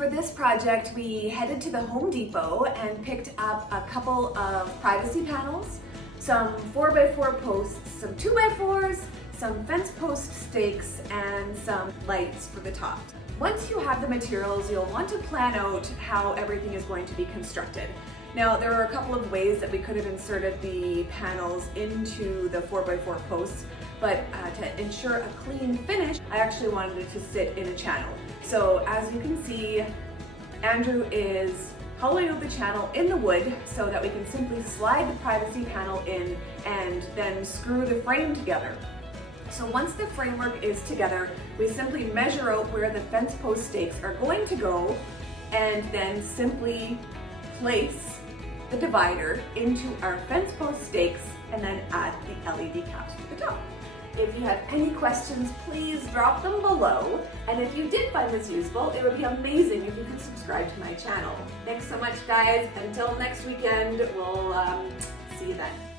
for this project, we headed to the Home Depot and picked up a couple of privacy panels, some 4x4 posts, some 2x4s, some fence post stakes, and some lights for the top. Once you have the materials, you'll want to plan out how everything is going to be constructed. Now, there are a couple of ways that we could have inserted the panels into the 4x4 posts, but to ensure a clean finish, I actually wanted it to sit in a channel. So as you can see, Andrew is hollowing out the channel in the wood so that we can simply slide the privacy panel in and then screw the frame together. So once the framework is together, we simply measure out where the fence post stakes are going to go and then simply place the divider into our fence post stakes and then add the LED caps to the top. If you have any questions, please drop them below. And if you did find this useful, it would be amazing if you could subscribe to my channel. Thanks so much, guys. Until next weekend, we'll see you then.